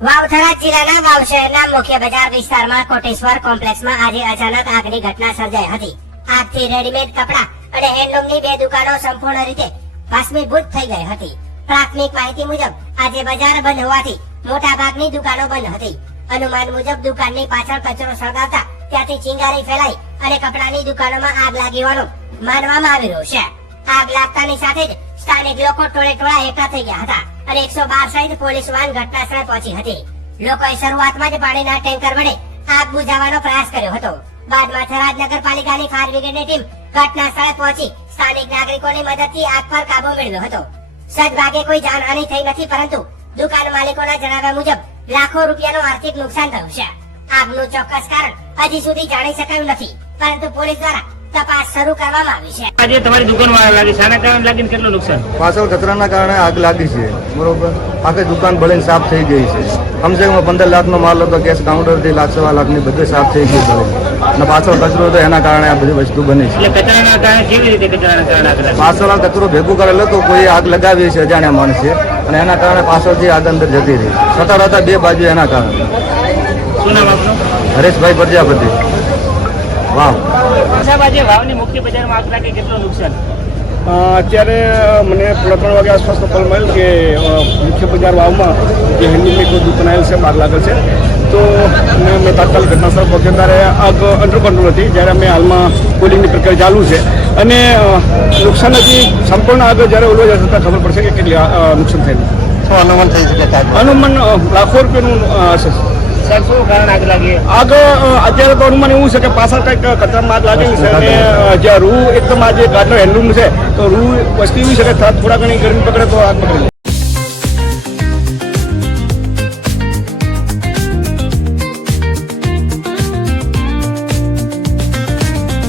વાવથરા જિલ્લાના વાવ શહેરના મુખ્ય બજાર વિસ્તારમાં કોટેશ્વર કોમ્પ્લેક્સમાં આજે અચાનક આગની ઘટના સર્જાઈ હતી. આગથી રેડીમેડ કપડા અને હેન્ડલૂમની બે દુકાનો સંપૂર્ણ રીતે ભસ્મીભૂત થઈ ગઈ હતી. પ્રાથમિક માહિતી મુજબ, આજે બજાર બંધ હોવાથી મોટા ભાગની દુકાનો બંધ હતી. અનુમાન મુજબ, દુકાનની પાછળ કચરો સળગાવતા ત્યાંથી ચિંગારી ફેલાઈ અને કપડાની દુકાનોમાં આગ લાગી હોવાનું માનવામાં આવી રહ્યું છે. આગ લાગતાની સાથે જ સ્થાનિક લોકો ટોળે ટોળા એકઠા થઈ ગયા હતા અને એકસો બાર સહિત પોલીસ વાન ઘટના સ્થળે પહોંચી હતી. લોકોએ શરૂઆતમાં જ પાણીના ટેન્કર વડે આગ બુઝાવવાનો પ્રયાસ કર્યો હતો. બાદમાં થરાદ નગરપાલિકાની ફાયર બ્રિગેડની ટીમ ઘટના સ્થળે પહોંચી સ્થાનિક નાગરિકોની મદદથી આગ પર કાબુ મેળવ્યો હતો. સદભાગે કોઈ જાનહાનિ થઈ નથી, પરંતુ દુકાન માલિકોના જણાવ્યા મુજબ લાખો રૂપિયાનું આર્થિક નુકસાન થયું છે. આગનું ચોક્કસ કારણ હજી સુધી જાણી શકાયું નથી, પરંતુ પોલીસ દ્વારા તપાસ શરૂ કરવામાં આવી છે. આજે તમારી દુકાનમાં આગ લાગી શાના કારણે લાગીને કેટલું નુકસાન? પાછળ કચરાના કારણે આગ લાગી છે. બરોબર? આખી દુકાન બળીને સાફ થઈ ગઈ છે. કમસે કમ પંદર લાખનો માલ હતો કેશ કાઉન્ટરથી લાખ સવા લાખની બધે સાફ થઈ ગયું બળી અને પાછળ કચરો હતો એના કારણે આ બધી વસ્તુ બની છે. કચરાના કારણે કેવી રીતે કચરાના કારણે પાછળ આ કચરો ભેગું કરેલો તો કોઈ આગ લગાવી છે અજાણ્યા માણસે. અને એના કારણે પાછળથી આગ અંદર જતી રહી. છતાં રહેતા બે બાજુ એના કારણે. હરેશભાઈ પ્રજાપતિ. વાહ. સાહેબ આજે વાવની મુખ્ય બજારમાં આગ લાગી કેટલું નુકસાન? અત્યારે મને થોડા ત્રણ વાગે આસપાસનો કોલ મળેલ કે મુખ્ય બજાર વાવમાં જે હેન્ડીની કોઈ દુકાન આવેલ છે બાર લાગે છે. તો મેં મેં તાત્કાલિક ઘટનાસ્થળ પહોંચ્યા ત્યારે આગ અંડર કંટ્રોલ હતી. જ્યારે અમે હાલમાં કુલિંગની પ્રક્રિયા ચાલુ છે. અને નુકસાન હજી સંપૂર્ણ આગ જ્યારે ઓલવા જશે ત્યારે ખબર પડશે કે કેટલી નુકસાન થયેલું. અનુમાન થઈ શકે અનુમાન લાખો રૂપિયાનું હશે. સાહેબ શું કારણ આગ અત્યારે તો અનુમાન એવું છે કે પાછળ કંઈક કચરામાં આગ લાગેલી છે અને જે રૂ એકદમ આ જે ગાડનો હેન્ડલૂમ છે, તો રૂ વસ્તી એવી છે કે થોડા ઘણી ગરમી પકડે તો આગ પકડી